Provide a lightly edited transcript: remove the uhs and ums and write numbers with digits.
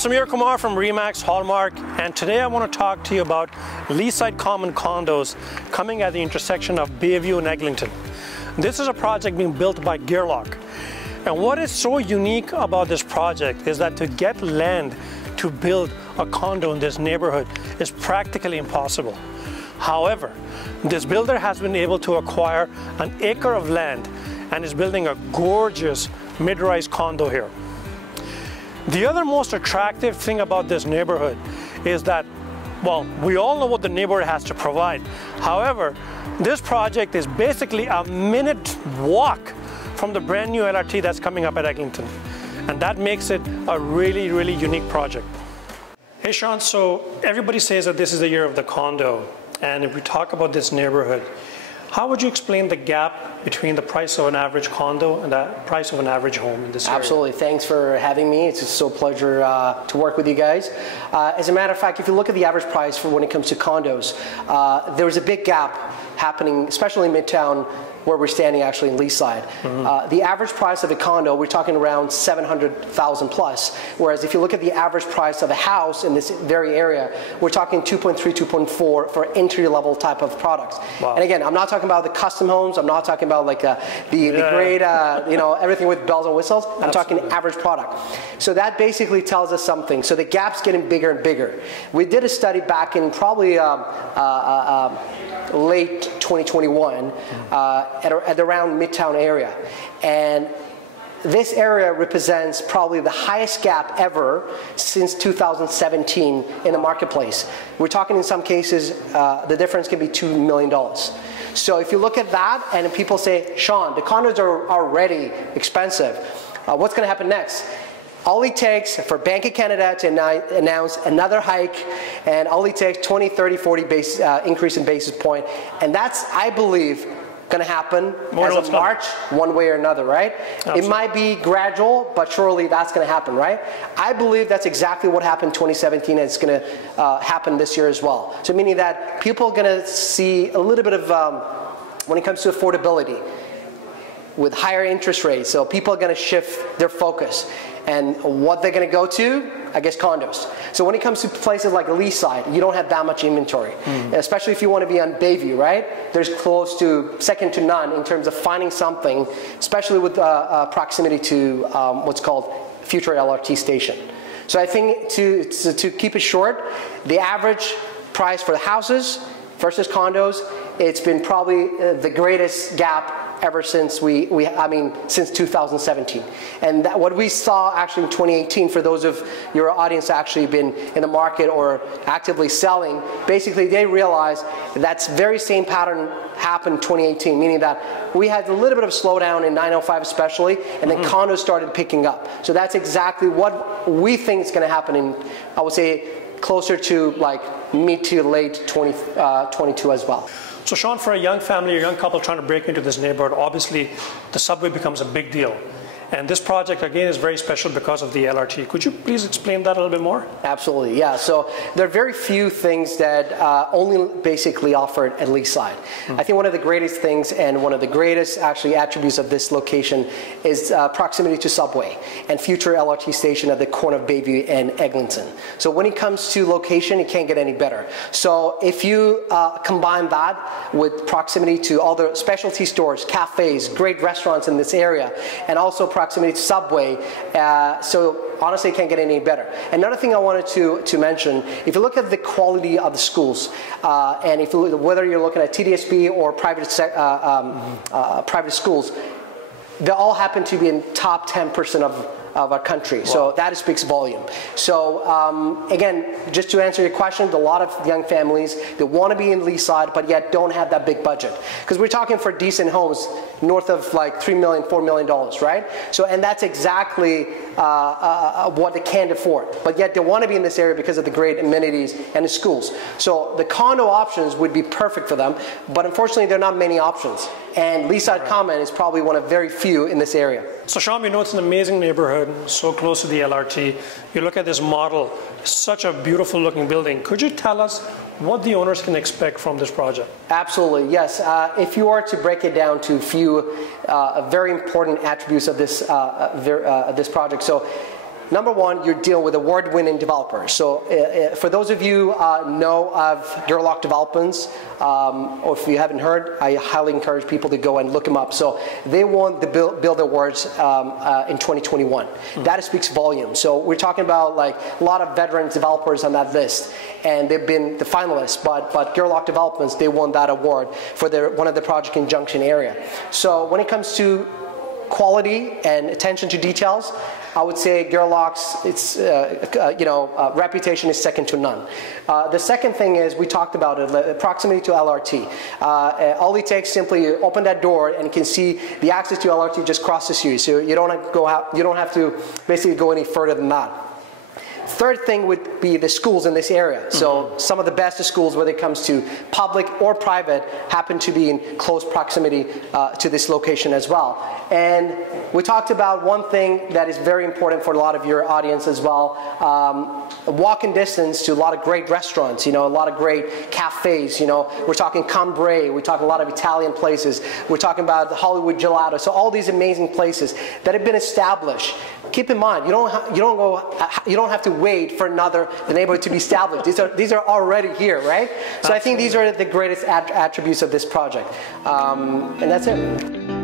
Samir Kumar from Remax Hallmark, and today I want to talk to you about Leaside Common condos coming at the intersection of Bayview and Eglinton. This is a project being built by Gearlock. And what is so unique about this project is that to get land to build a condo in this neighborhood is practically impossible. However, this builder has been able to acquire an acre of land and is building a gorgeous mid-rise condo here. The other most attractive thing about this neighborhood is that, well, we all know what the neighborhood has to provide. However, this project is basically a minute walk from the brand new LRT that's coming up at Eglinton. And that makes it a really, really unique project. Hey Sean, so everybody says that this is the year of the condo. And if we talk about this neighborhood, how would you explain the gap between the price of an average condo and the price of an average home in this area? Absolutely. Thanks for having me. It's so pleasure to work with you guys. As a matter of fact, if you look at the average price for when it comes to condos, there's a big gap happening, especially in Midtown, where we're standing actually in Leaside. The average price of a condo, we're talking around 700,000 plus, whereas if you look at the average price of a house in this very area, we're talking 2.3, 2.4 for entry-level type of products. Wow. And again, I'm not talking about the custom homes, I'm not talking about like the great, you know, everything with bells and whistles. I'm talking average product. So that basically tells us something. So the gap's getting bigger and bigger. We did a study back in probably late 2021 at around Midtown area, and this area represents probably the highest gap ever since 2017 in the marketplace. We're talking in some cases the difference can be $2 million. So if you look at that and people say, Sean, the condos are already expensive, what's going to happen next? All it takes for Bank of Canada to announce another hike, and all it takes 20, 30, 40 increase in basis point, and that's, I believe, going to happen as of March, one way or another, right? Absolutely. It might be gradual, but surely that's going to happen, right? I believe that's exactly what happened in 2017, and it's going to happen this year as well. So meaning that people are going to see a little bit of, when it comes to affordability, with higher interest rates, so people are going to shift their focus. And what they're going to go to, I guess, condos. So when it comes to places like Leaside, you don't have that much inventory, especially if you want to be on Bayview, right? There's close to second to none in terms of finding something, especially with proximity to what's called future LRT station. So I think to keep it short, the average price for the houses versus condos, it's been probably the greatest gap ever since since 2017. And what we saw actually in 2018, for those of your audience actually been in the market or actively selling, basically they realized that very same pattern happened in 2018, meaning that we had a little bit of a slowdown in 905 especially, and then condos started picking up. So that's exactly what we think is going to happen in, I would say, closer to like mid to late 2022 as well. So Sean, for a young family, a young couple trying to break into this neighborhood, obviously the subway becomes a big deal. And this project, again, is very special because of the LRT. Could you please explain that a little bit more? Absolutely, yeah. So there are very few things that only basically offered at Leaside. I think one of the greatest things and one of the greatest actually attributes of this location is proximity to subway and future LRT station at the corner of Bayview and Eglinton. So when it comes to location, it can't get any better. So if you combine that with proximity to all the specialty stores, cafes, great restaurants in this area, and also proximity to subway, so honestly it can't get any better. Another thing I wanted to mention, if you look at the quality of the schools, and if you look, whether you're looking at TDSB or private schools, they all happen to be in top 10% of our country. Wow. So that speaks volume. So again, just to answer your question, a lot of young families, they want to be in Leaside, but yet don't have that big budget. Because we're talking for decent homes north of like $3 million, $4 million, right? So, and that's exactly what they can't afford. But yet they want to be in this area because of the great amenities and the schools. So the condo options would be perfect for them, but unfortunately there are not many options. And Leaside Common is probably one of very few in this area. So Sean, you know, it's an amazing neighborhood, so close to the LRT. You look at this model, such a beautiful looking building. Could you tell us what the owners can expect from this project? Absolutely, yes. If you are to break it down to a few very important attributes of this, this project. So Number one, you're dealing with award-winning developers. So for those of you know of Gerlach Developments, or if you haven't heard, I highly encourage people to go and look them up. So they won the Build Awards in 2021. That speaks volumes. So we're talking about like a lot of veteran developers on that list, and they've been the finalists. But Gerlach Developments, they won that award for one of the project in Junction area. So when it comes to quality and attention to details, I would say Gerlach's reputation is second to none. The second thing is, we talked about it, proximity to LRT. All it takes, simply open that door and you can see the access to LRT just crosses you. So you don't have to basically go any further than that. Third thing would be the schools in this area. So some of the best schools, whether it comes to public or private, happen to be in close proximity to this location as well. And we talked about one thing that is very important for a lot of your audience as well, walking distance to a lot of great restaurants, a lot of great cafes. We're talking Cambrai, we talk a lot of Italian places, we're talking about the Hollywood Gelato. So all these amazing places that have been established. Keep in mind, you don't have to wait for the neighborhood to be established. These are already here, right? So I think these are the greatest attributes of this project, and that's it.